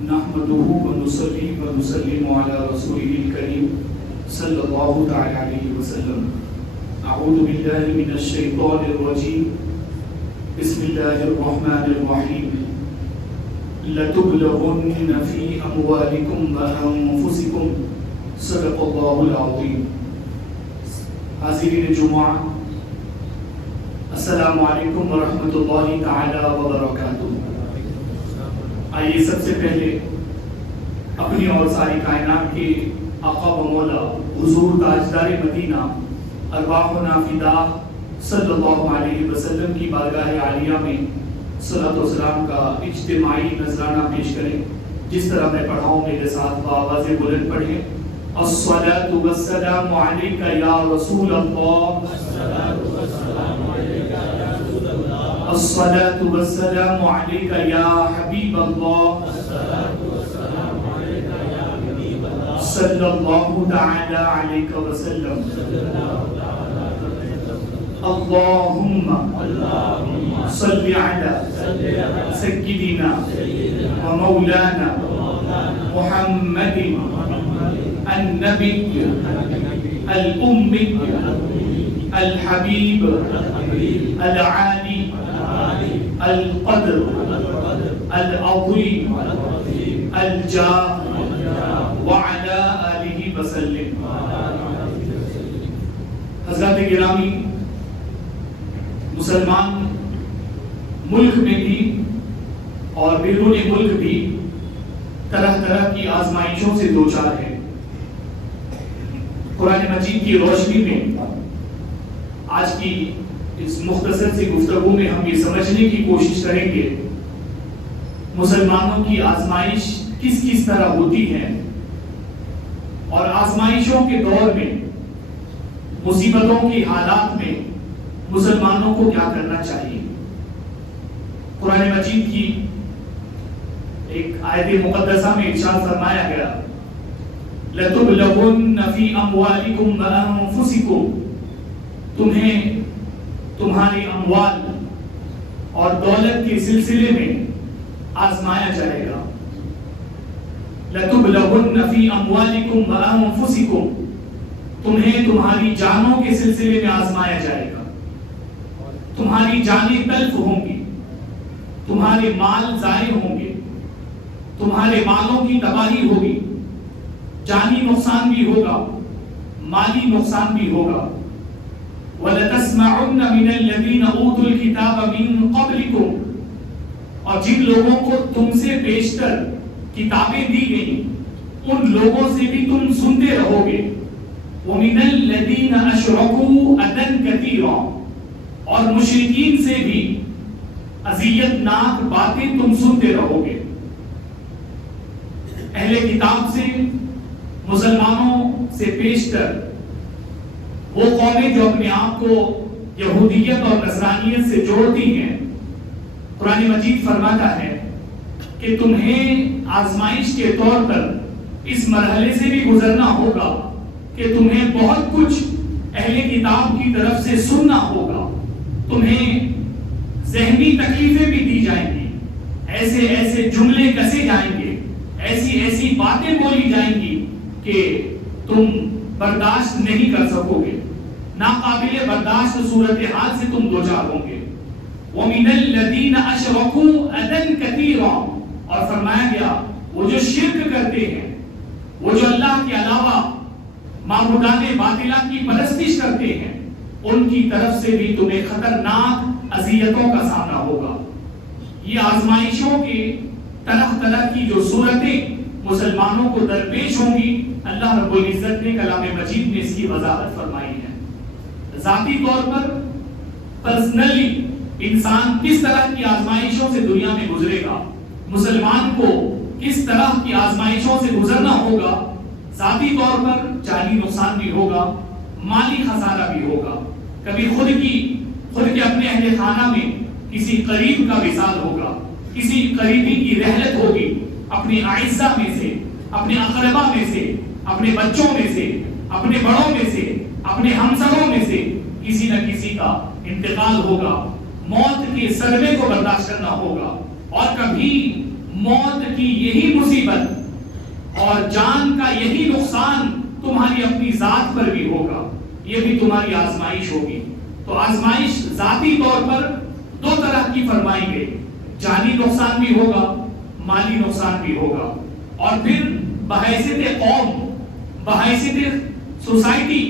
نحمده ونصلي ونسلم على رسوله الكريم صلى الله تعالى عليه وسلم. أعوذ بالله من الشيطان الرجيم. بسم الله الرحمن الرحيم. لتبلغن في أموالكم وأنفسكم صدق الله العظيم. حاضرین جمعہ، السلام علیکم ورحمۃ اللہ تعالی وبرکاتہ. آئیے سب سے پہلے اپنی اور ساری کائنات کے آقا و مولا حضور تاجدار مدینہ ارواحنا فداہ صلی اللہ علیہ وسلم کی بارگاہ عالیہ میں صلاۃ و سلام کا اجتماعی نذرانہ پیش کریں. جس طرح میں پڑھاؤں میرے ساتھ بآواز بلند پڑھیں. الصلاۃ والسلام علیک یا رسول اللہ، الصلاۃ والسلام علیک یا حبیب اللہ، صلی اللہ تعالی علیہ وسلم. اللہم صل علی سیدنا و مولانا محمد النبی الأمی الحبیب العالی القدر العظیم الجاہ وعلى آلہ وسلم. حضرات گرامی، مسلمان ملک میں بھی اور بیرون ملک بھی طرح طرح کی آزمائشوں سے دوچار ہیں. قرآن مجید کی روشنی میں آج کی اس مختصر سی گفتگو میں ہم یہ سمجھنے کی کوشش کریں گے مسلمانوں کی آزمائش کس کس طرح ہوتی ہے اور آزمائشوں کے دور میں، مصیبتوں کی حالات میں مسلمانوں کو کیا کرنا چاہیے. قرآن مجید کی ایک آیت مقدسہ میں ارشاد فرمایا گیا لَتُبْلَغُنَّ فِي أَمْوَالِكُمْ وَأَنفُسِكُمْ، تمہیں تمہاری اموال اور دولت کے سلسلے میں آزمایا جائے گا. لَتُبْلَغُنَّ فِي أَمْوَالِكُمْ وَأَنفُسِكُمْ، تمہیں تمہاری جانوں کے سلسلے میں آزمایا جائے گا. تمہاری جانیں تلف ہوں گی، تمہارے مال ضائع ہوں گے، تمہارے مالوں کی تباہی ہوگی، جانی نقصان بھی ہوگا، مالی نقصان بھی ہوگا. وَلَتَسْمَعُنَّ مِنَ الَّذِينَ أُوتُوا الْكِتَابَ مِن قَبْلِكُمْ، اور جن لوگوں کو تم سے بیشتر کتابیں دی گئیں ان لوگوں سے بھی تم سنتے رہو گے. وَمِنَ الَّذِينَ أَشْرَكُوا أَذًى كَثِيرًا، اور مشرکین سے بھی اذیت ناک باتیں تم سنتے رہو گے. اہل کتاب سے، مسلمانوں سے بیشتر وہ قومیں جو اپنے آپ کو یہودیت اور نصرانیت سے جوڑتی ہیں، قرآن مجید فرماتا ہے کہ تمہیں آزمائش کے طور پر اس مرحلے سے بھی گزرنا ہوگا کہ تمہیں بہت کچھ اہل کتاب کی طرف سے سننا ہوگا، تمہیں ذہنی تکلیفیں بھی دی جائیں گی، ایسے ایسے جملے کسے جائیں گے، ایسی ایسی باتیں بولی جائیں گی کہ تم برداشت نہیں کر سکو گے، ناقابل برداشت صورتحال سے تم دوچار ہوں گے. وَمِنَ الَّذِينَ أَشْرَكُوا أَذًى كَثِيرًا، اور فرمایا گیا وہ جو شرک کرتے ہیں، وہ جو اللہ کے علاوہ معبودان باطلہ کی پرستش کرتے ہیں، ان کی طرف سے بھی تمہیں خطرناک اذیتوں کا سامنا ہوگا. یہ آزمائشوں کے طرح طرح کی جو صورتیں مسلمانوں کو درپیش ہوں گی، اللہ رب العزت نے کلام مجید میں اس کی وضاحت فرمائی ہے. ذاتی طور پر پرسنلی انسان کس طرح کی آزمائشوں سے دنیا میں گزرے گا، مسلمان کو کس طرح کی آزمائشوں سے گزرنا ہوگا. ذاتی طور پر جانی نقصان بھی ہوگا، مالی خسارہ بھی ہوگا. کبھی خود کے اپنے اہل خانہ میں کسی قریب کا وصال ہوگا، کسی قریبی کی رحلت ہوگی، اپنے اعزہ میں سے، اپنے اقربا میں سے، اپنے بچوں میں سے، اپنے بڑوں میں سے، اپنے ہمسروں میں سے کسی نہ کسی کا انتقال ہوگا. موت کے صدمے کو برداشت کرنا ہوگا. اور کبھی موت کی یہی مصیبت اور جان کا یہی نقصان تمہاری اپنی ذات پر بھی ہوگا، یہ بھی تمہاری آزمائش ہوگی۔ تو آزمائش ذاتی طور پر دو طرح کی فرمائی گئی، جانی نقصان بھی ہوگا، مالی نقصان بھی ہوگا، اور پھر بحیثیت قوم، بحیثیت سوسائٹی،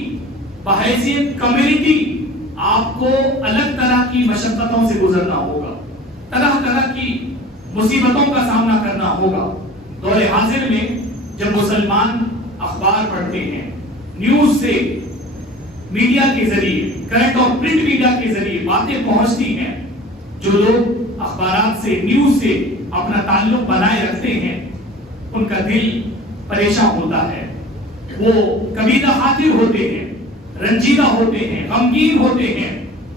بحیثیت کمیونٹی آپ کو الگ طرح کی مشقتوں سے گزرنا ہوگا، طرح طرح کی مصیبتوں کا سامنا کرنا ہوگا۔ دور حاضر میں جب مسلمان اخبار پڑھتے ہیں، نیوز سے، میڈیا کے ذریعے، کرنٹ اور پرنٹ میڈیا کے ذریعے باتیں پہنچتی ہیں، جو لوگ اخبارات سے، نیوز سے اپنا تعلق بنائے رکھتے ہیں، ان کا دل پریشان ہوتا ہے، وہ کبیدہ خاطر ہوتے ہیں، رنجیدہ ہوتے ہیں، غمگین ہوتے ہیں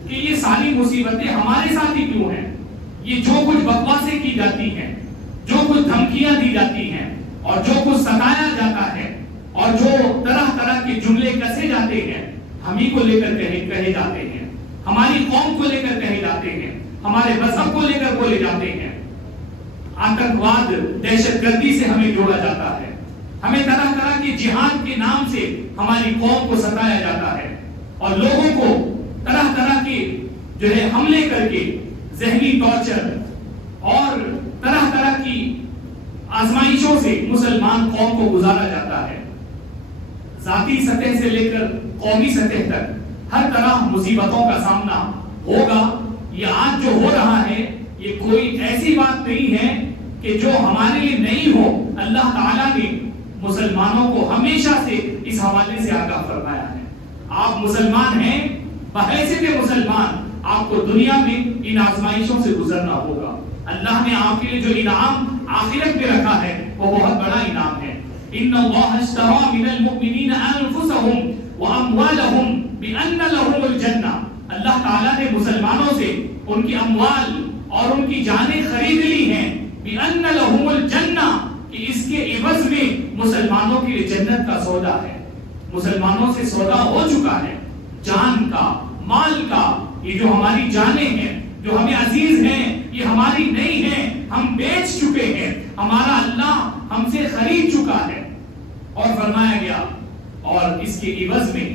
کہ یہ ساری مصیبتیں ہمارے ساتھ ہی کیوں ہیں؟ یہ جو کچھ بکواسیں کی جاتی ہیں، جو کچھ دھمکیاں دی جاتی ہیں، اور جو کچھ ستایا جاتا ہے، اور جو طرح طرح کے جملے کسے جاتے ہیں، ہمیں کو لے کر کہے جاتے ہیں، ہماری قوم کو لے کر کہے جاتے ہیں، ہمارے مذہب کو لے کر بولے جاتے ہیں، آتنکواد، دہشت گردی سے ہمیں جوڑا جاتا ہے، ہمیں طرح طرح کے جہاد کے نام سے ہماری قوم کو ستایا جاتا ہے، اور لوگوں کو طرح طرح کے جو ہے حملے کر کے ذہنی ٹارچر اور طرح طرح کی آزمائشوں سے مسلمان قوم کو گزارا جاتا ہے۔ ذاتی سطح سے لے کر قومی سطح تک ہر طرح مصیبتوں کا سامنا ہوگا۔ یہ آج جو ہو رہا ہے یہ کوئی ایسی بات نہیں ہے کہ جو ہمارے لیے نہیں ہو، اللہ تعالیٰ نے مسلمانوں کو ہمیشہ سے اس حوالے سے آگاہ فرمایا ہے۔ آپ مسلمان ہیں، بحیثیت مسلمان آپ کو دنیا میں ان آزمائشوں سے گزرنا ہوگا۔ اللہ نے آپ کے لیے جو انعام آخرت میں رکھا ہے وہ بہت بڑا انعام ہے۔ ان اللہ اشتری من المؤمنین انفسهم واموالهم بان لهم الجنہ، اللہ تعالیٰ نے مسلمانوں سے ان کی اموال اور ان کی جانیں خرید لی ہیں، بان لهم الجنہ، کہ اس کے عوض میں مسلمانوں کے لیے جنت کا سودا ہے۔ مسلمانوں سے سودا ہو چکا ہے، جان کا، مال کا۔ یہ جو ہماری جانیں ہیں، جو ہمیں عزیز ہیں، یہ ہماری نہیں ہیں، ہم بیچ چکے ہیں، ہمارا اللہ ہم سے خرید چکا ہے۔ اور فرمایا گیا اور اس کے عوض میں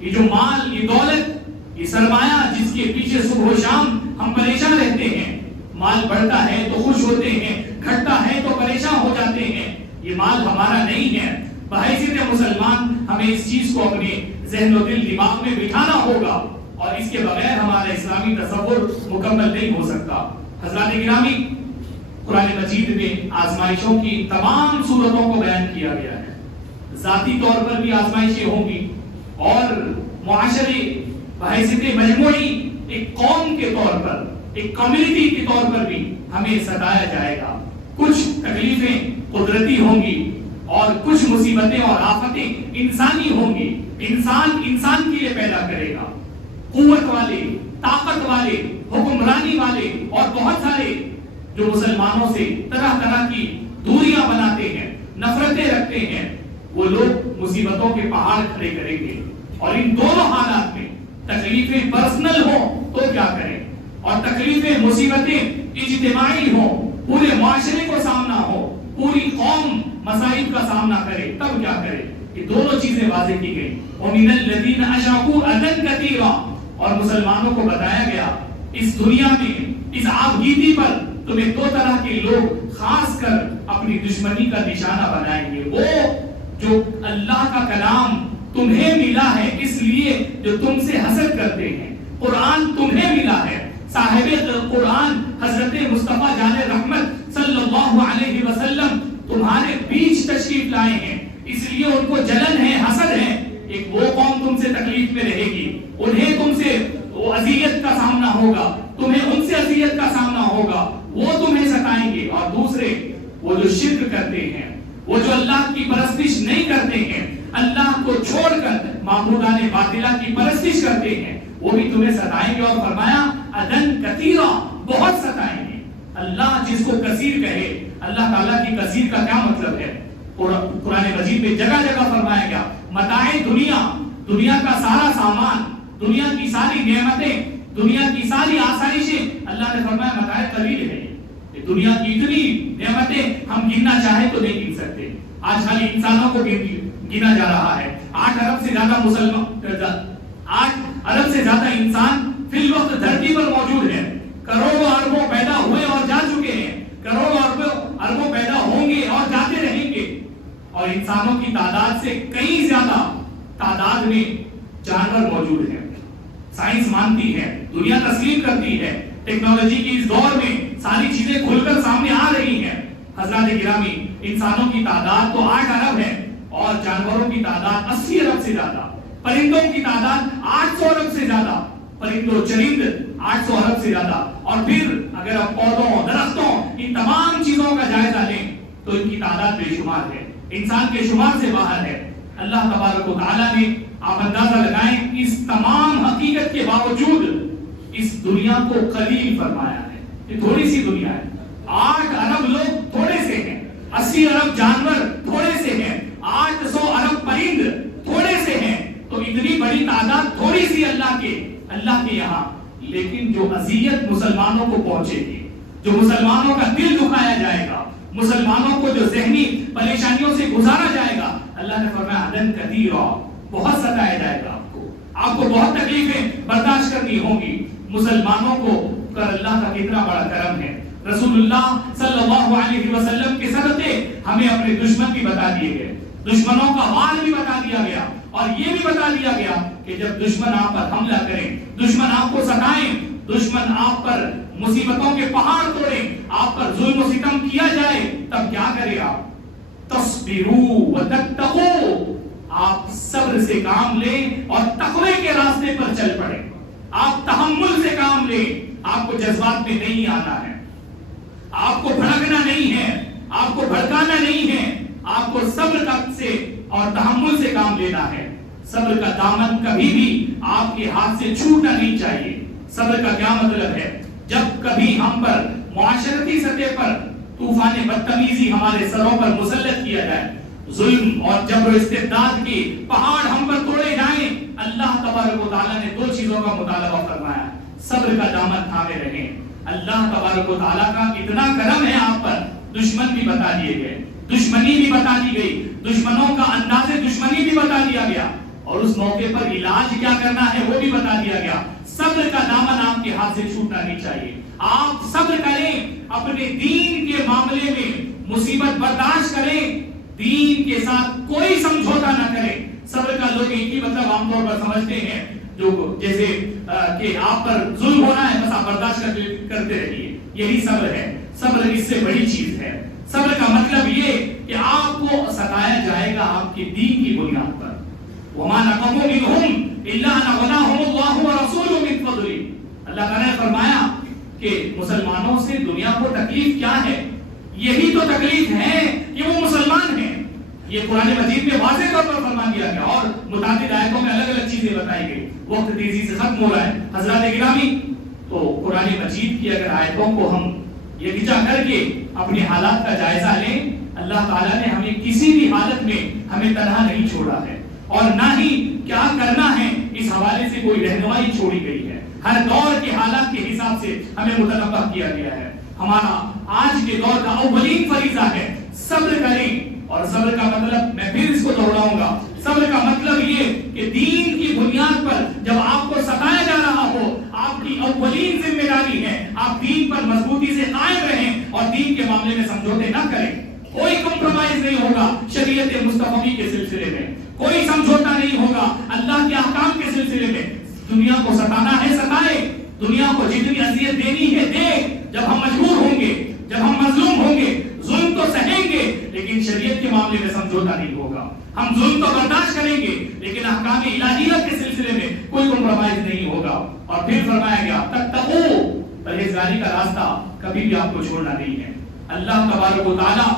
یہ جو مال، یہ دولت، یہ سرمایہ جس کے پیچھے صبح و شام ہم پریشان رہتے ہیں، مال بڑھتا ہے تو خوش ہوتے ہیں، گھٹتا ہے تو پریشان ہو جاتے ہیں، یہ مال ہمارا نہیں ہے۔ بحیثیت مسلمان ہمیں اس چیز کو اپنے ذہن و دل دماغ میں بٹھانا ہوگا، اور اس کے بغیر ہمارا اسلامی تصور مکمل نہیں ہو سکتا۔ حضرات گرامی، قرآن مجید میں آزمائشوں کی تمام صورتوں کو بیان کیا گیا ہے۔ ذاتی طور پر بھی آزمائشیں ہوں گی، اور معاشرے، بحیثیت مجموعی ایک قوم کے طور پر، ایک کمیونٹی کے طور پر بھی ہمیں ستایا جائے گا۔ کچھ تکلیفیں قدرتی ہوں گی، اور کچھ مصیبتیں اور آفتیں انسانی ہوں گی۔ انسان کے لیے پیدا کرے گا، قوت والے، طاقت والے، حکمرانی والے، اور بہت سارے جو مسلمانوں سے طرح طرح کی دوریاں بناتے ہیں، نفرتیں رکھتے ہیں، وہ لوگ مصیبتوں کے پہاڑ کھڑے کریں گے۔ اور ان دونوں حالات میں تکلیفیں پرسنل ہوں تو کیا کریں، اور تکلیفیں، مصیبتیں اجتماعی ہوں، پورے معاشرے کو سامنا ہو، پوری قوم مصائب کا سامنا کرے، تب کیا کرے۔ یہ دونوں چیزیں واضح کی گئی۔ وَمِنَ الَّذِينَ أَشْرَكُوا أَذًى كَثِيرًا، اور مسلمانوں کو بتایا گیا اس دنیا میں، اس آبگیتی پر تمہیں دو طرح کے لوگ خاص کر اپنی دشمنی کا نشانہ بنائیں گے۔ وہ جو اللہ کا کلام تمہیں ملا ہے اس لیے جو تم سے حسد کرتے ہیں، قرآن تمہیں ملا ہے، صاحب قرآن حضرت مصطفیٰ جان رحمت صلی اللہ علیہ وسلم تمہارے بیچ تشریف لائے ہیں، اس لیے ان کو جلن ہے، حسد ہے۔ ایک وہ قوم تم سے تکلیف میں رہے گی، انہیں تم سے اذیت کا سامنا ہوگا، تمہیں ان سے اذیت کا سامنا ہوگا، وہ تمہیں ستائیں گے۔ اور دوسرے وہ جو شرک کرتے ہیں، وہ جو اللہ کی پرستش نہیں کرتے ہیں، اللہ کو چھوڑ کر معبودان باطلہ کی پرستش کرتے ہیں، وہ بھی تمہیں ستائیں گے۔ اور فرمایا اذًى كثيرا، بہت ستائیں گے۔ اللہ جس کو کثیر کہے، اللہ تعالیٰ کی کثیر کا کیا مطلب ہے؟ قرآن مجید میں جگہ جگہ فرمایا گیا متاع دنیا، دنیا کا سارا سامان، دنیا کی ساری نعمتیں، دنیا کی ساری آسائشیں، اللہ نے فرمایا متاع قلیل ہے، یہ دنیا کی اتنی نعمتیں ہم گننا چاہیں تو نہیں گن سکتے. آج خالی انسانوں کو گنا جا رہا ہے. 8 ارب سے زیادہ مسلمان، 8 ارب سے زیادہ انسان فی الوقت دھرتی پر موجود ہے. کروڑوں اربوں پیدا ہوئے اور جا چکے ہیں، کروڑوں اربوں پیدا ہوں گے اور جاتے رہیں گے. اور انسانوں کی تعداد سے کئی زیادہ تعداد میں جانور موجود ہیں. سائنس مانتی ہے، دنیا تسلیم کرتی ہے، ٹیکنالوجی کی اس دور میں ساری چیزیں کھل کر سامنے آ رہی ہیں. حضرات گرامی، انسانوں کی تعداد تو 8 ارب ہے اور جانوروں کی تعداد 80 ارب سے زیادہ، پرندوں کی تعداد 800 ارب سے زیادہ، پرندوں چرند 800 ارب سے زیادہ. اور پھر اگر آپ پودوں، درختوں، ان تمام چیزوں کا جائزہ لیں تو ان کی تعداد بے شمار ہے، انسان کے شمار سے باہر ہے. اللہ تبارک و تعالیٰ نے، آپ اندازہ لگائیں، اس تمام حقیقت کے باوجود اس دنیا کو قلیل فرمایا ہے. یہ تھوڑی سی دنیا ہے. 8 ارب لوگ تھوڑے سے ہیں، 80 ارب جانور تھوڑے سے ہیں، 800 ارب پرند تھوڑے سے ہیں. تو اتنی بڑی تعداد تھوڑی سی اللہ کے یہاں. لیکن جو اذیت مسلمانوں کو پہنچے گی، جو مسلمانوں کا دل دکھایا جائے گا، مسلمانوں کو جو ذہنی پریشانیوں سے گزارا جائے گا، اللہ نے فرمایا عدن کثیرا، بہت ستایا جائے گا. آپ کو بہت تکلیفیں برداشت کرنی ہوں گی. مسلمانوں کو پر اللہ کا کتنا بڑا کرم ہے. رسول اللہ صلی اللہ علیہ وسلم کے صدقے ہمیں اپنے دشمن بھی بتا دیے گئے، دشمنوں کا حال بھی بتا دیا گیا، اور یہ بھی بتا دیا گیا کہ جب دشمن آپ پر حملہ کریں، دشمن آپ کو ستائیں، دشمن آپ پر مصیبتوں کے پہاڑ توڑیں، آپ پر ظلم و ستم کیا جائے، تب کیا کرے آپ؟ تصبروا وتتقوا، آپ صبر سے کام لیں اور تقوی کے راستے پر چل پڑیں. آپ تحمل سے کام لیں. آپ کو جذبات میں نہیں آنا ہے، آپ کو بھڑکنا نہیں ہے، آپ کو بھڑکانا نہیں ہے. آپ کو صبر سے اور تحمل سے کام لینا ہے. صبر کا دامن کبھی بھی آپ کے ہاتھ سے چھوٹنا نہیں چاہیے. صبر کا کیا مطلب ہے؟ جب کبھی ہم پر معاشرتی سطح پر طوفان بدتمیزی ہمارے سروں پر مسلط کیا جائے، ظلم اور جبر و استبداد کے پہاڑ ہم پر توڑے جائیں، اللہ تبارک و تعالیٰ نے 2 چیزوں کا مطالبہ فرمایا. صبر کا دامن تھامے رہیں. اللہ تبارک و تعالیٰ کا اتنا کرم ہے آپ پر، دشمن بھی بتا دیے گئے، دشمنی بھی بتا دی گئی، دشمنوں کا انداز دشمنی بھی بتا دیا گیا، اور اس موقع پر علاج کیا کرنا ہے وہ بھی بتا دیا گیا. صبر کا دامن آپ کے ہاتھ سے چھوٹنا نہیں چاہیے. آپ صبر کریں، اپنے دین کے معاملے میں مصیبت برداشت کریں، دین کے ساتھ کوئی سمجھوتا نہ کریں. صبر کا لوگ ایک ہی مطلب عام طور پر سمجھتے ہیں، جو جیسے کہ آپ پر ظلم ہونا ہے بس آپ برداشت کرتے رہیے، یہی صبر ہے. صبر اس سے بڑی چیز ہے. صبر کا مطلب یہ کہ آپ کو ستایا جائے گا آپ کے دین کی بنیاد پر. وَمَا نَقَمُوا مِنْهُمْ إِلَّا أَنْ أَغْنَاهُمُ اللَّهُ وَرَسُولُهُ مِنْ فَضْلِهِ. اللہ تعالیٰ نے فرمایا کہ مسلمانوں سے دنیا کو تکلیف کیا ہے؟ یہی تو تکلیف ہے کہ وہ مسلمان ہیں. یہ قرآن مجید میں واضح طور پر فرما دیا گیا، اور متعدد آیتوں میں الگ الگ چیزیں بتائی گئی. وقت تیزی سے ختم ہو رہا ہے حضرات گرامی. تو قرآن مجید کی اگر آیتوں کو ہم یکجا کر کے اپنے حالات کا جائزہ لیں، اللہ تعالیٰ نے ہمیں کسی بھی حالت میں ہمیں تنہا نہیں چھوڑا ہے، اور نہ ہی کیا کرنا ہے اس حوالے سے کوئی رہنمائی چھوڑی گئی ہے. ہر دور کے حالات کے حساب سے ہمیں متنبہ کیا گیا ہے. ہمارا آج کے دور کا اولین فریضہ ہے صبر کریں. اور صبر کا مطلب میں پھر اس کو دہراؤں گا، صبر کا مطلب یہ کہ دین کی بنیاد پر جب آپ کو ستایا جا رہا ہو، آپ کی اولین ذمہ داری ہے آپ دین پر مضبوطی سے قائم رہیں اور دین کے معاملے میں سمجھوتے نہ کریں. کوئی کمپرومائز نہیں ہوگا شریعت مصطفی کے سلسلے میں، کوئی سمجھوتا نہیں ہوگا اللہ کے احکام کے سلسلے میں. دنیا کو ستانا ہے ستائے، دنیا کو جتنی اذیت دینی ہے دے. جب ہم مجبور ہوں گے، جب ہم مظلوم ہوں گے، ظلم تو سہیں گے لیکن شریعت کے معاملے میں سمجھوتا نہیں ہوگا. ہم ظلم تو برداشت کریں گے لیکن احکام الہیہ کے سلسلے میں کوئی کمپرومائز نہیں ہوگا. اور پھر فرمایا گیا تتقوا، پرہیزگاری کا راستہ کبھی بھی آپ کو چھوڑنا نہیں ہے. اللہ تبارک و تعالیٰ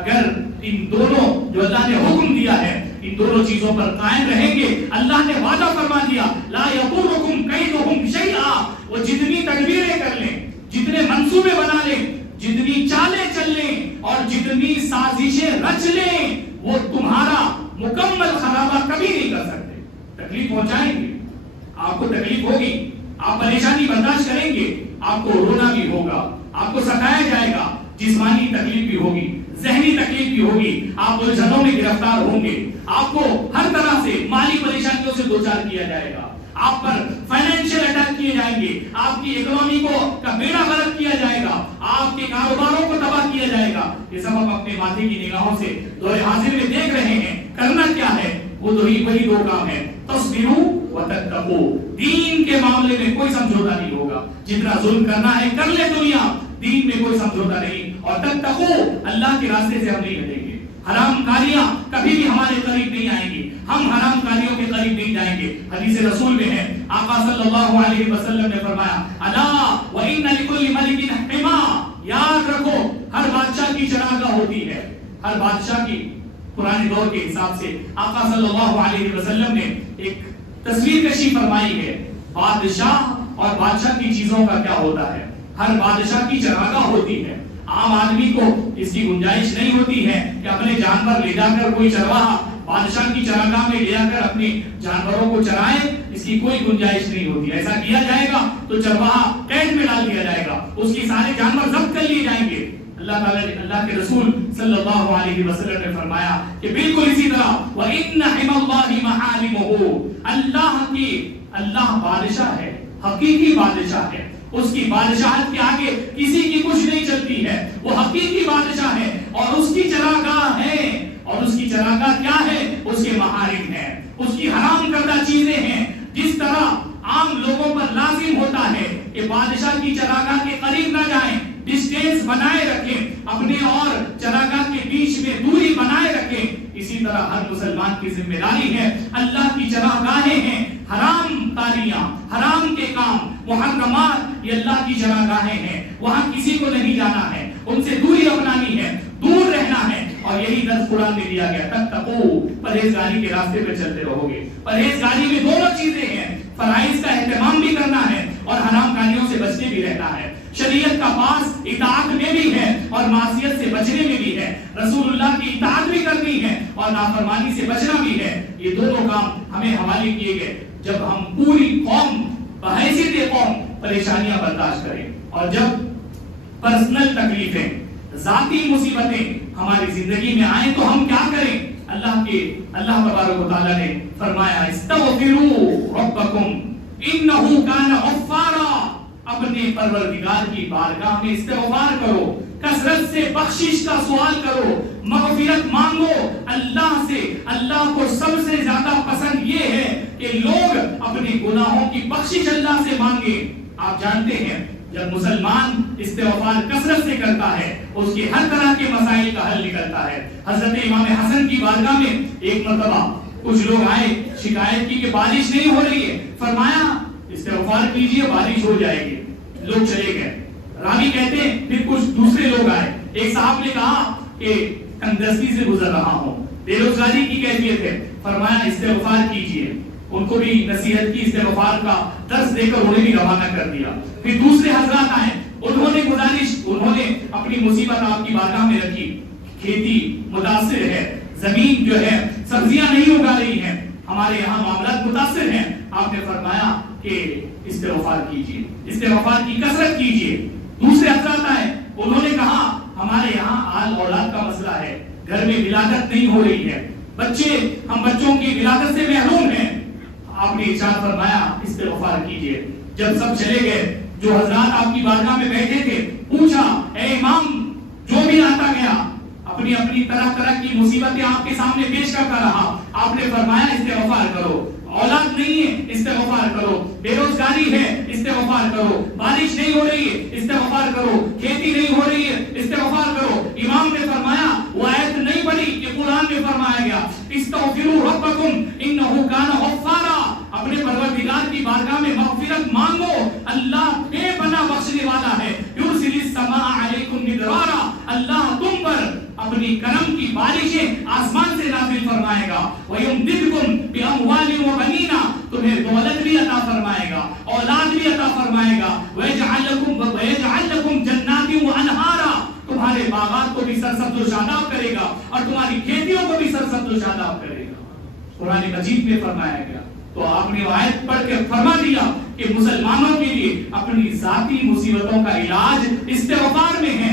اگر ان دونوں جو اللہ نے حکم دیا ہے ان دونوں چیزوں پر قائم رہیں گے، اللہ نے وعدہ فرما دیا لا یضرکم کیدہم شیئا. وہ جتنی تدبیریں کر لیں، جتنے منصوبے بنا لیں، جتنی چالیں چل لیں اور جتنی سازشیں رچ لیں، وہ تمہارا مکمل خرابہ کبھی نہیں کر سکتے. تکلیف پہنچائیں گے، آپ کو تکلیف ہوگی، آپ پریشانی برداشت کریں گے، آپ کو رونا بھی ہوگا، آپ کو ستایا جائے گا، جسمانی تکلیف بھی ہوگی، ذہنی تکلیف بھی ہوگی، آپ الجھنوں میں گرفتار ہوں گے، آپ کو ہر طرح سے مالی پریشانیوں سے دوچار کیا جائے گا، آپ پر فائنینشیل اٹیک کیے جائیں گے، آپ کی اکنومی کا بیڑا غرق کیا جائے گا، آپ کے کاروباروں کو تباہ کیا جائے گا۔ یہ سب ہم اپنے ماتھے کی نگاہوں سے دور حاضر میں دیکھ رہے ہیں۔ کرنا کیا ہے؟ وہ وہی دو کام ہے، تصبروا وتتقوا۔ دین کے معاملے میں کوئی سمجھوتا نہیں ہوگا، جتنا ظلم کرنا ہے کر لے دنیا، دین میں کوئی سمجھوتا نہیں، اور تتقوا، اللہ کے راستے سے ہم نہیں ہٹیں گے۔ حرام کاریاں کبھی بھی ہمارے قریب نہیں آئیں گی، ہم حرام کاریوں کے قریب نہیں جائیں گے۔ حدیث رسول میں ہے، آقا صلی اللہ علیہ وسلم نے فرمایا، الا وان لکل ملک حما، یاد رکھو ہر بادشاہ کی چراگاہ ہوتی ہے، ہر بادشاہ کی۔ پرانے دور کے حساب سے آقا صلی اللہ علیہ وسلم نے ایک تصویر کشی فرمائی ہے، بادشاہ اور بادشاہ کی چیزوں کا کیا ہوتا ہے۔ ہر بادشاہ کی چراگاہ ہوتی ہے، عام آدمی کو اس کی گنجائش نہیں ہوتی ہے کہ اپنے جانور لے جا کر کوئی چرواہا بادشاہ کی چراگاہ میں لے جا کر اپنے جانوروں کو چرائے، اس کی کوئی گنجائش نہیں ہوتی۔ ایسا کیا جائے گا تو چرواہا قید میں ڈال دیا جائے گا، اس کی سارے جانور ضبط کر لیے جائیں گے۔ اللہ تعالیٰ نے، اللہ کے رسول صلی اللہ علیہ وسلم نے فرمایا کہ بالکل اسی طرح وَإِنَّ حِمَ اللَّهِ مَحَارِمُهُ، اللہ بادشاہ ہے، حقیقی بادشاہ ہے، اس کی بادشاہت کے آگے کسی کی کچھ نہیں چلتی ہے، وہ حقیقی بادشاہ ہے اور اس کی چراگاہ ہے، اور اس کی چراگاہ کیا ہے؟ اس کے محارم ہیں، اس کی حرام کردہ چیزیں ہیں۔ جس طرح عام لوگوں پر لازم ہوتا ہے کہ بادشاہ کی چراگاہ کے قریب نہ جائیں، ڈسٹینس بنائے رکھیں، اپنے اور چراگاہ کے بیچ میں دوری بنائے رکھیں، اسی طرح ہر مسلمان کی ذمہ داری ہے، اللہ کی چراگاہیں ہیں، حرام کاریاں، حرام کے کام، محرمات، یہ اللہ کی چراگاہیں ہیں، وہاں کسی کو نہیں جانا ہے، ان سے دوری اپنانی ہے، دور رہنا ہے، اور یہی درس قرآن میں دیا گیا، تتقوا، پرہیزگاری کے راستے پہ چلتے رہو گے۔ پرہیزگاری میں دونوں چیزیں ہیں، فرائض کا اہتمام بھی کرنا ہے اور حرام کاریوں سے بچنے بھی رہنا ہے۔ شریعت کا پاس اطاعت میں بھی ہے اور معصیت سے بچنے میں بھی ہے، رسول اللہ کی اطاعت بھی کرنی ہے اور نافرمانی سے بچنا بھی ہے۔ یہ دونوں کام ہمیں حوالے کیے گئے جب ہم پوری قوم بحیثیت قوم پریشانیاں برداشت کریں، اور جب پرسنل تکلیفیں، ذاتی مصیبتیں ہماری زندگی میں آئیں تو ہم کیا کریں؟ اللہ تبارک و تعالیٰ نے فرمایا، استغفروا ربکم انہ کان غفارا، اپنے پروردگار کی بارگاہ میں استغفار کرو، کثرت سے بخشش کا سوال کرو، مغفرت مانگو اللہ سے۔ اللہ کو سب سے زیادہ پسند یہ ہے کہ لوگ اپنے گناہوں کی بخشش اللہ سے مانگے۔ آپ جانتے ہیں جب مسلمان استغفار کثرت سے کرتا ہے، اس کے ہر طرح کے مسائل کا حل نکلتا ہے۔ حضرت امام حسن کی بارگاہ میں ایک مرتبہ کچھ لوگ آئے، شکایت کی کہ بارش نہیں ہو رہی ہے، فرمایا استغفار کیجئے بارش ہو جائے گی۔ لوگ چلے گئے۔ راوی کہتے ہیں پھر کچھ دوسرے لوگ آئے، ایک صاحب نے کہا کہ تنگدستی سے گزر رہا ہوں، بے روزگاری کی کیفیت ہے، فرمایا استغفار کیجئے۔ ان کو بھی نصیحت کی، استغفار کا درس دے کر انہیں بھی روانہ کر دیا۔ پھر دوسرے حضرات آئے، انہوں نے گزارش، انہوں نے اپنی مصیبت آپ کی بارگاہ میں رکھی، کھیتی متاثر ہے، زمین جو ہے سبزیاں نہیں اگا رہی ہیں، ہمارے یہاں معاملات متاثر ہیں۔ آپ نے فرمایا کہ استغفار کیجئے، استغفار کی کثرت کیجئے۔ دوسرے حضرات آئے، انہوں نے کہا ہمارے یہاں آل اولاد کا مسئلہ ہے، گھر میں ولادت نہیں ہو رہی ہے، ہم بچوں کی ولادت سے محروم ہیں۔ آپ نے ارشاد فرمایا استغفار کیجئے۔ جب سب چلے گئے، جو حضرات آپ کی بارگاہ میں بیٹھے تھے، پوچھا اے امام، جو بھی آتا گیا اپنی اپنی طرح طرح کی مصیبتیں آپ کے سامنے پیش کرتا رہا، آپ نے فرمایا استغفار کرو، اولاد نہیں ہے استغفار کرو، بے روزگاری ہے استغفار کرو، بارش نہیں ہو رہی ہے استغفار کرو، کھیتی نہیں ہو رہی ہے استغفار کرو۔ امام نے فرمایا وہ آیت نہیں پڑھی کہ قرآن میں فرمایا گیا استغفروا ربکم انہ کان غفارا، اپنے پروردگار کی بارگاہ میں مغفرت مانگو، اللہ بے پناہ بخشنے والا ہے۔ یرسل السماء علیکم مدرارا، اللہ تم پر اپنی کرم کی بارشیں آسمان سے نازل فرمائے گا، وَيُمْدِدْكُمْ بِأَمْوَالٍ وَبَنِينَ، تمہیں دولت بھی عطا فرمائے گا، اولاد بھی عطا فرمائے گا، وَيَجْعَلْ لَكُمْ جَنَّاتٍ وَأَنْهَارًا، تمہارے باغات کو بھی سرسبز و شاداب کرے گا اور تمہاری کھیتیوں کو بھی سرسبز و شاداب کرے گا۔ قرآن مجید میں فرمایا گیا۔ تو آپ نے آیت پڑھ کے فرما دیا کہ مسلمانوں کے لیے اپنی ذاتی مصیبتوں کا علاج استغفار میں ہے،